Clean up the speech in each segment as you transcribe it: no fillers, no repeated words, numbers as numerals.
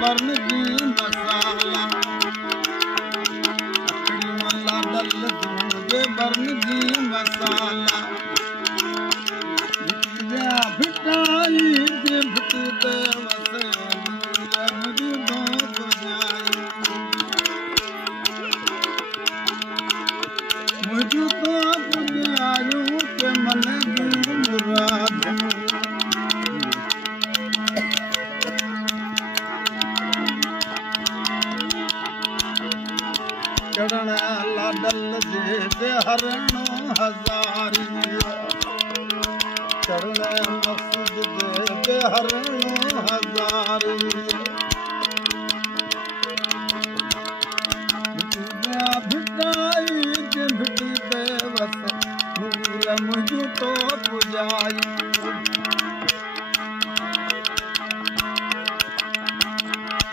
बरन जी मसाला अखड़ी मला डल दूजे बरन जी मसाला भिटाई जे भिटते वसे मुझे दो बुझाई मुझे तो बुझायूं के मन जी मुराद चढ़ण लाडल जे हरणो हज़ारी चढ़ण मक़सद जे हरणो हज़ारी भिटाई जे भिटते वस नूर मुझ तो पुजाई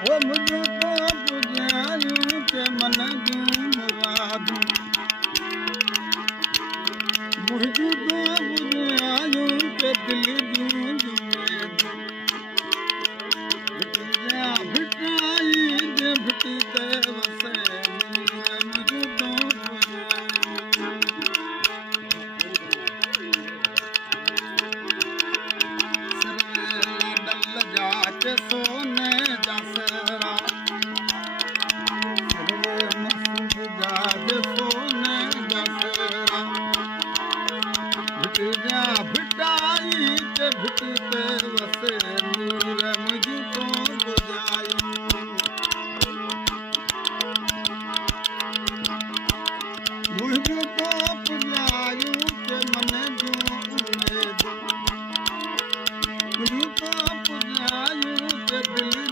वो मुझ तो पुजायूं के मन जूं मुरादूं मुझ तो पुजायूं के दिल जूं जुमेदूं भिटाई जे भिटते वसे मुझ तो पुजायूं सर्वे लाडल जाके सोने जा सेरा सर्वे मसूद जाके सोने जा सेरा भिटाई के भिटते वसे नूर मुझ तो बुझायूं मुझ तो पुजायूं के मन जूं उमेद मुझ तो पुजायूं के दिल